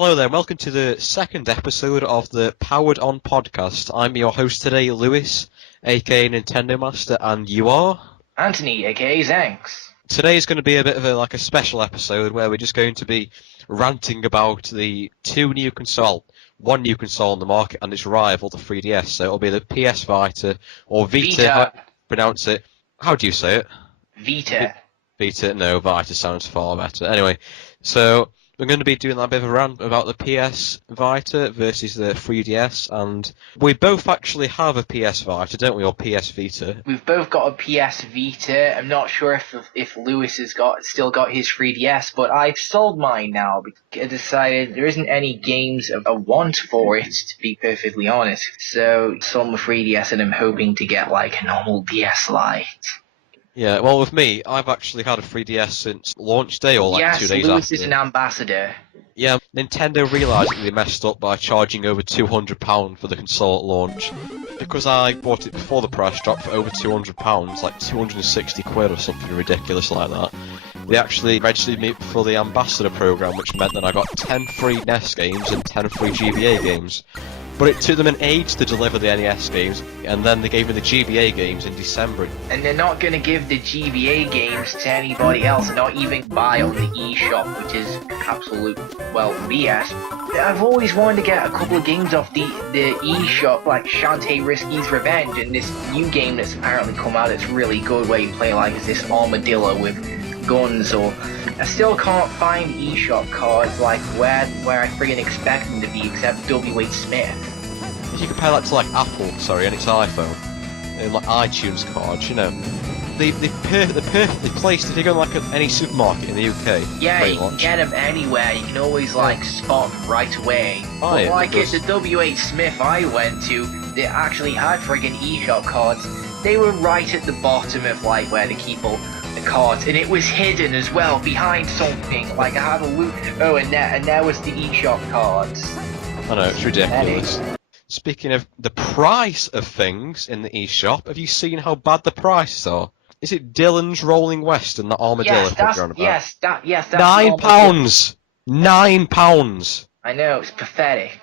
Hello there, and welcome to the second episode of the Powered On podcast. I'm your host today, Lewis, aka Nintendo Master, and you are? Anthony, aka Zanks. Today is going to be a bit of a special episode where we're just going to be ranting about the one new console on the market and its rival, the 3DS. So it'll be the PS Vita, or Vita. How do you pronounce it? How do you say it? Vita. Vita, no, Vita sounds far better. Anyway, so we're going to be doing a bit of a rant about the PS Vita versus the 3DS, and we both actually have a PS Vita, don't we, or PS Vita? We've both got a PS Vita. I'm not sure if Lewis has still got his 3DS, but I've sold mine now because I decided there isn't any games I want for it, to be perfectly honest. So I sold my 3DS and I'm hoping to get like a normal DS Lite. Yeah, well, with me, I've actually had a 3DS since launch day, or like 2 days Lewis after. is an ambassador. Yeah, Nintendo realised that they messed up by charging over £200 for the console at launch. Because I bought it before the price dropped for over £200, like 260 quid or something ridiculous like that, they actually registered me for the ambassador program, which meant that I got 10 free NES games and 10 free GBA games. But it took them an age to deliver the NES games, and then they gave me the GBA games in December. And they're not going to give the GBA games to anybody else, and not even buy on the eShop, which is absolute, well, BS. I've always wanted to get a couple of games off the eShop, like Shantae Risky's Revenge, and this new game that's apparently come out that's really good, where you play like this armadillo with guns, or I still can't find eShop cards like where I friggin' expect them to be, except W.H. Smith. If you compare that to like Apple, and its iPhone, and like iTunes cards, you know, they're perfectly placed if you go like any supermarket in the UK. Yeah, you can get them anywhere. You can always like spot them right away. Oh, but yeah, like at the W.H. Smith I went to, they actually had friggin' eShop cards. They were right at the bottom of like where they keep all the cards, and it was hidden as well behind something. Like I had a look. Oh, and there was the eShop cards. I know, it's ridiculous. Speaking of the price of things in the eShop, have you seen how bad the prices are? Is it Dillons Rolling West and the armadillo? Yes, that's £9! £9! I know, it's pathetic.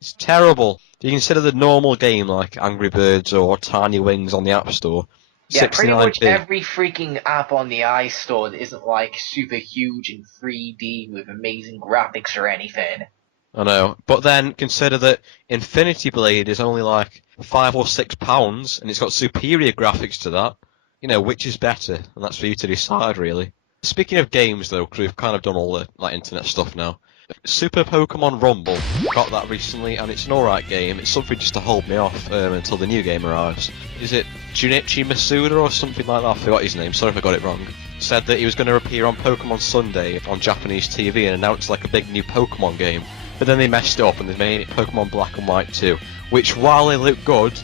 It's terrible. Do you consider the normal game like Angry Birds or Tiny Wings on the App Store? Yeah, pretty much every freaking app on the iStore that isn't like super huge and 3D with amazing graphics or anything. I know, but then consider that Infinity Blade is only like £5 or £6, and it's got superior graphics to that. You know, which is better, and that's for you to decide, really. Speaking of games, though, because we've kind of done all the like internet stuff now, Super Pokemon Rumble, got that recently, and it's an alright game. It's something just to hold me off until the new game arrives. Is it Junichi Masuda or something like that? I forgot his name, sorry if I got it wrong. Said that he was going to appear on Pokemon Sunday on Japanese TV and announce like a big new Pokemon game. But then they messed it up and they made it Pokemon Black and White 2, which, while they look good,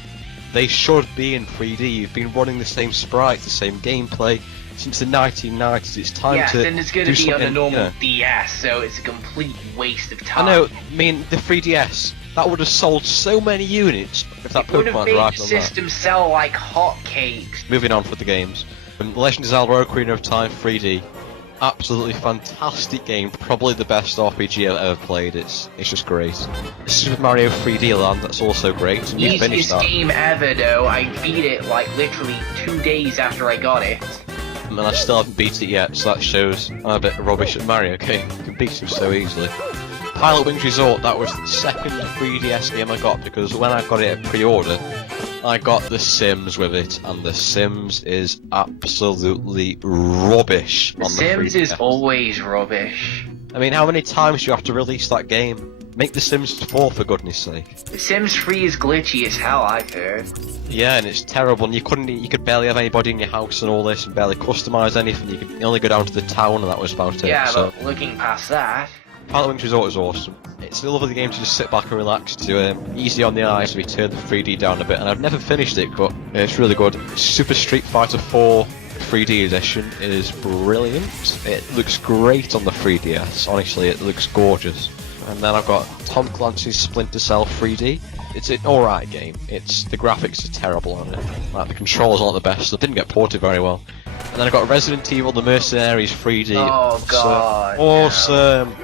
they should be in 3D. You've been running the same sprites, the same gameplay since the 1990s. It's time to and it's going to be on a normal DS, so it's a complete waste of time. I know, I mean, the 3DS, that would have sold so many units if that Pokemon arrived on that. It would have made the system sell like hotcakes. Moving on with the games. Legend of Zelda Ocarina of Time 3D. Absolutely fantastic game, probably the best RPG I've ever played. It's just great. Super Mario 3D Land, that's also great. And you finished that. Easiest game ever though. I beat it like literally 2 days after I got it. And I still haven't beat it yet, so that shows I'm a bit rubbish at Mario game. You can beat him so easily. Pilot Wings Resort, that was the second 3DS game I got, because when I got it at pre-order, I got The Sims with it, and The Sims is absolutely rubbish on the 3DS. The Sims is always rubbish. I mean, how many times do you have to release that game? Make The Sims 4 for goodness sake. The Sims 3 is glitchy as hell, I've heard. Yeah, and it's terrible, and you could barely have anybody in your house and all this, and barely customise anything. You could only go down to the town, and that was about it. Yeah, but looking past that... Pilot Wings Resort is awesome. It's a lovely game to just sit back and relax to, easy on the eyes if you turn the 3D down a bit, and I've never finished it, but it's really good. Super Street Fighter 4 3D edition is brilliant. It looks great on the 3DS, honestly, it looks gorgeous. And then I've got Tom Clancy's Splinter Cell 3D. It's an alright game. The graphics are terrible on it. Like, the controls aren't the best, so it didn't get ported very well. And then I've got Resident Evil The Mercenaries 3D. Oh god. Awesome!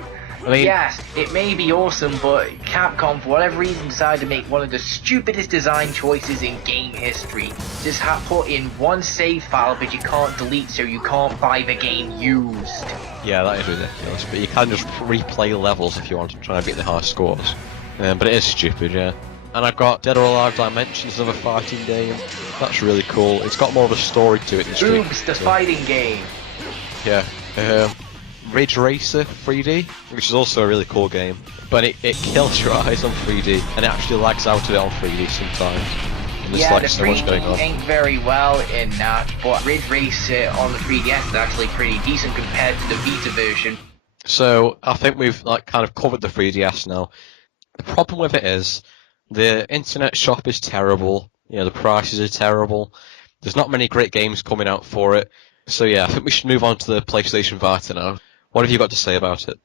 I mean, yes, it may be awesome, but Capcom, for whatever reason, decided to make one of the stupidest design choices in game history. Just put in one save file, but you can't delete, so you can't buy the game used. yeah, that is ridiculous. But you can just replay levels if you want to try and beat the high scores. But it is stupid, yeah. And I've got Dead or Alive Dimensions, another fighting game. That's really cool. It's got more of a story to it than Street. Oops, the fighting game. Yeah. Ridge Racer 3D, which is also a really cool game. But it kills your eyes on 3D, and it actually lags out of it on 3D sometimes. And there's The so much going 3D on. ain't very well in that, but Ridge Racer on the 3DS is actually pretty decent compared to the Vita version. So I think we've kind of covered the 3DS now. The problem with it is the internet shop is terrible. The prices are terrible. There's not many great games coming out for it. So yeah, I think we should move on to the PlayStation Vita now. What have you got to say about it?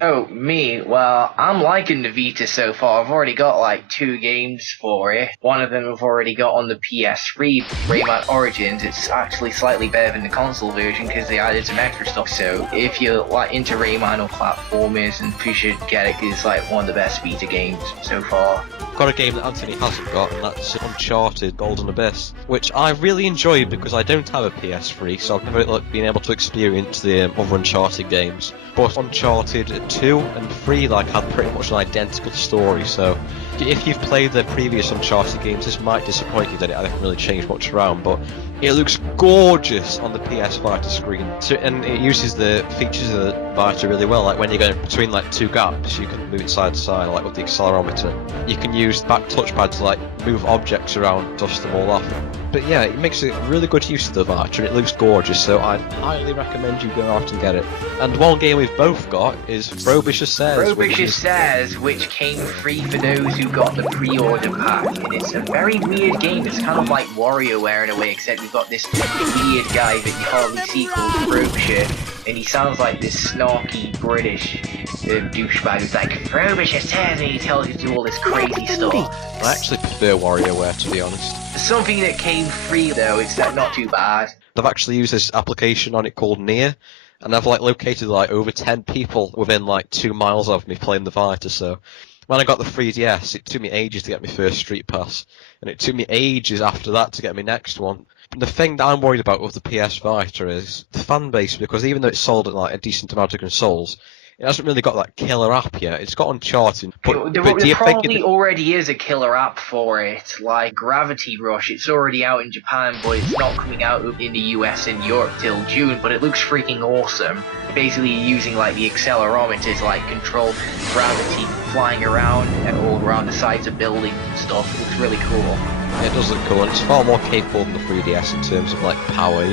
Oh, me? Well, I'm liking the Vita so far. I've already got 2 games for it. One of them I've already got on the PS3, Rayman Origins. It's actually slightly better than the console version because they added some extra stuff. So if you're into Rayman or platformers, and you should get it because it's one of the best Vita games so far. Got a game that Anthony hasn't got, and that's Uncharted Golden Abyss, which I really enjoyed because I don't have a PS3, so I've never been able to experience the other Uncharted games. But Uncharted 2 and 3 had pretty much an identical story, so if you've played the previous Uncharted games, this might disappoint you that it hasn't really changed much around, but it looks gorgeous on the PS Vita screen. And it uses the features of the Vita really well, when you're going between 2 gaps, you can move it side to side, with the accelerometer. You can use back touchpad to move objects around, dust them all off. But yeah, it makes a really good use of the Vita, and it looks gorgeous, so I'd highly recommend you go out and get it. And one game we've both got is Frobisher Says. Frobisher Says, which came free for those who got the pre-order pack, and it's a very weird game. It's kind of like WarioWare in a way, except you've got this weird guy that you hardly see called Frobisher, and he sounds like this snarky British douchebag who's like, Frobisher Says, and he tells you to do all this crazy stuff. I actually prefer WarioWare, to be honest. Something that came free though, it's not too bad. I've actually used this application on it called Near, and I've located over 10 people within 2 miles of me playing the Vita, so when I got the 3DS, it took me ages to get my first Street Pass, and it took me ages after that to get my next one. The thing that I'm worried about with the PS Vita is the fan base, because even though it's sold at a decent amount of consoles, it hasn't really got that killer app yet. It's got Uncharted. But there probably already is a killer app for it, like Gravity Rush. It's already out in Japan, but it's not coming out in the US and Europe till June, but it looks freaking awesome. Basically using the accelerometer to control gravity flying around and all around the sides of buildings and stuff. It looks really cool. Yeah, it does look cool, and it's far more capable than the 3DS in terms of power,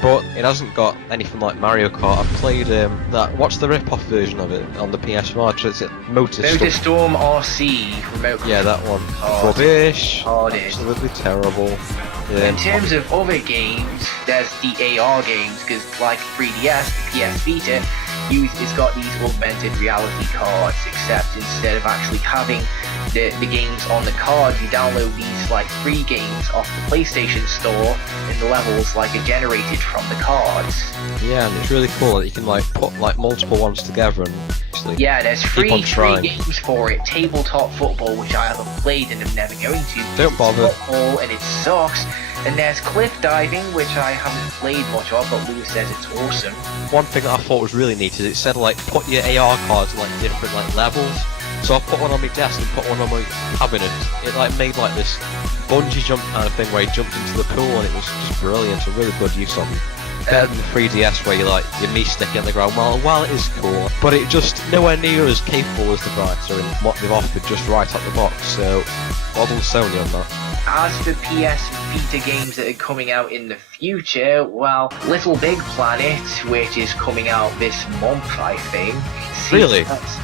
But it hasn't got anything like Mario Kart. I've played what's the rip-off version of it on the PS Vita? Is it Motorstorm RC remote? Yeah, that one. Rubbish. Absolutely terrible. Yeah. In terms of other games, there's the AR games, because 3DS, the PS Vita, it's got these augmented reality cards, except instead of actually having the games on the card, you download these free games off the PlayStation Store, and the levels are generated from the cards. Yeah, and it's really cool that you can put multiple ones together and actually there's three games for it. Tabletop football, which I haven't played and I'm never going to. Don't bother. Football, and it sucks. And there's cliff diving, which I haven't played much of, but Lewis says it's awesome. One thing that I thought was really neat is it said put your AR cards in different levels. So I put one on my desk and put one on my cabinet. It made this bungee jump kind of thing where he jumped into the pool, and it was just brilliant. A really good use of it. Better than the 3DS where your knee sticking on the ground. Well, it is cool, but it just nowhere near as capable as the Vita, and what they've offered just right out the box. So well done Sony on that. As for PS Vita games that are coming out in the future, well, Little Big Planet, which is coming out this month, I think. Really?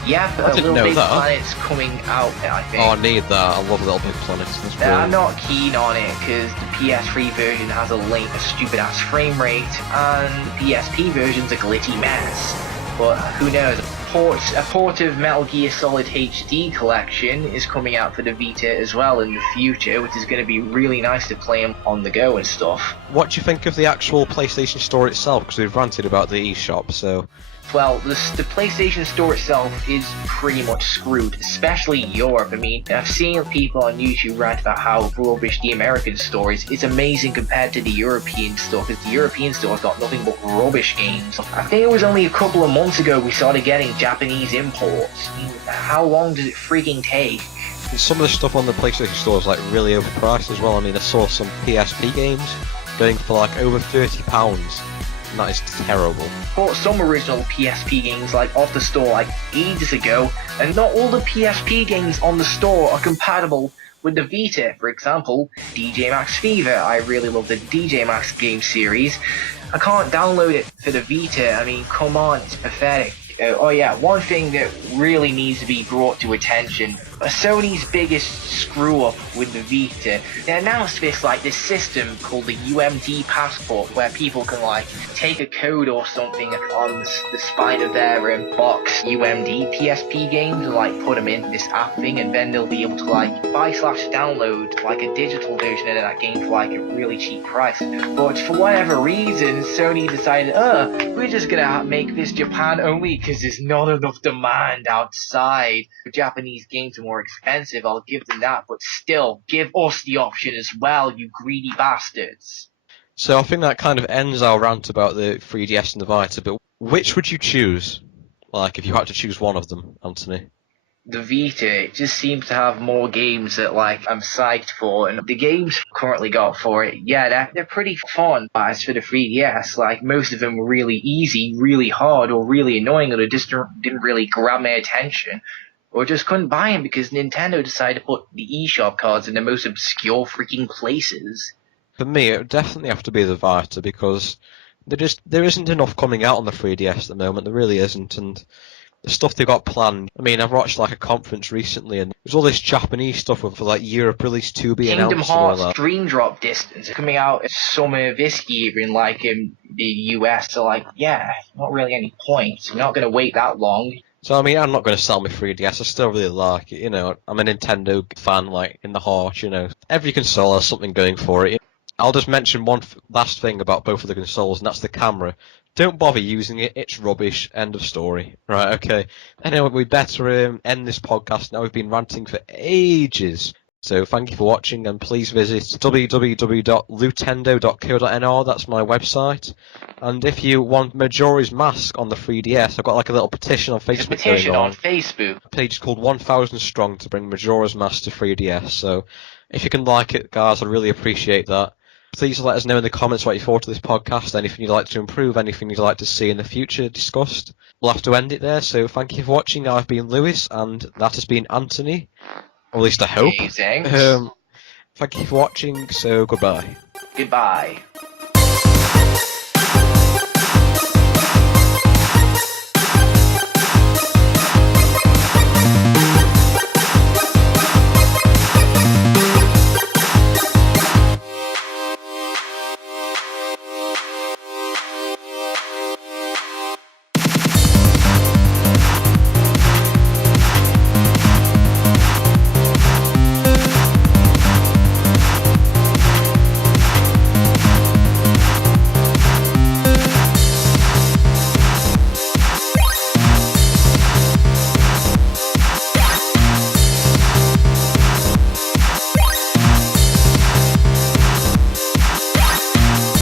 Yeah, but Little Big Planet's coming out, I think. Oh, I need that. I love Little Big Planet. I'm not keen on it, because the PS3 version has a stupid-ass frame rate, and the PSP version's a glitchy mess. But who knows? A port of Metal Gear Solid HD Collection is coming out for the Vita as well in the future, which is going to be really nice to play them on the go and stuff. What do you think of the actual PlayStation Store itself? Because we've ranted about the eShop, so Well, the PlayStation Store itself is pretty much screwed, especially Europe. I mean, I've seen people on YouTube rant about how rubbish the American store is. It's amazing compared to the European store, because the European store's got nothing but rubbish games. I think it was only a couple of months ago we started getting Japanese imports. I mean, how long does it freaking take? Some of the stuff on the PlayStation Store is like really overpriced as well. I mean, I saw some PSP games going for like over £30. And that is terrible. Bought some original PSP games like off the store like ages ago, and not all the PSP games on the store are compatible with the Vita. For example, DJ Max Fever. I really love the DJ Max game series. I can't download it for the Vita. I mean, come on, it's pathetic. Oh yeah, one thing that really needs to be brought to attention. Sony's biggest screw up with the Vita. They announced this system called the UMD passport, where people can like take a code or something on the spine of their box UMD PSP games and like put them in this app thing, and then they'll be able to like buy/download like a digital version of that game for like a really cheap price. But for whatever reason, Sony decided, we're just gonna make this Japan only because there's not enough demand outside. For Japanese games are more expensive, I'll give them that, but still, give us the option as well, you greedy bastards. So I think that kind of ends our rant about the 3DS and the Vita, but which would you choose? Like, if you had to choose one of them, Anthony? The Vita, it just seems to have more games that like I'm psyched for, and the games currently got for it, yeah, they're pretty fun. As for the 3DS, like most of them were really easy, really hard, or really annoying, or they just didn't really grab my attention. Or just couldn't buy them because Nintendo decided to put the eShop cards in the most obscure freaking places. For me, it would definitely have to be the Vita, because there isn't enough coming out on the 3DS at the moment, there really isn't, and the stuff they got planned. I mean, I've watched like a conference recently, and there's all this Japanese stuff with like Europe release 2 being announced. Kingdom Hearts Dream Drop Distance coming out in summer this year in like in the US, so like, yeah, not really any point. You're not going to wait that long. So, I mean, I'm not going to sell my 3DS, I still really like it, you know, I'm a Nintendo fan, like, in the heart, you know. Every console has something going for it. I'll just mention one last thing about both of the consoles, and that's the camera. Don't bother using it, it's rubbish, end of story. Right, okay. Anyway, we better end this podcast now, we've been ranting for ages. So thank you for watching, and please visit www.lutendo.co.nr, that's my website. And if you want Majora's Mask on the 3DS, I've got like a little petition on Facebook. Petition on Facebook. A page called 1000 Strong to bring Majora's Mask to 3DS. So if you can like it, guys, I'd really appreciate that. Please let us know in the comments what you thought of this podcast, anything you'd like to improve, anything you'd like to see in the future discussed. We'll have to end it there, so thank you for watching. I've been Lewis, and that has been Anthony. Or at least I hope. Thanks. Thank you for watching, so goodbye. Goodbye.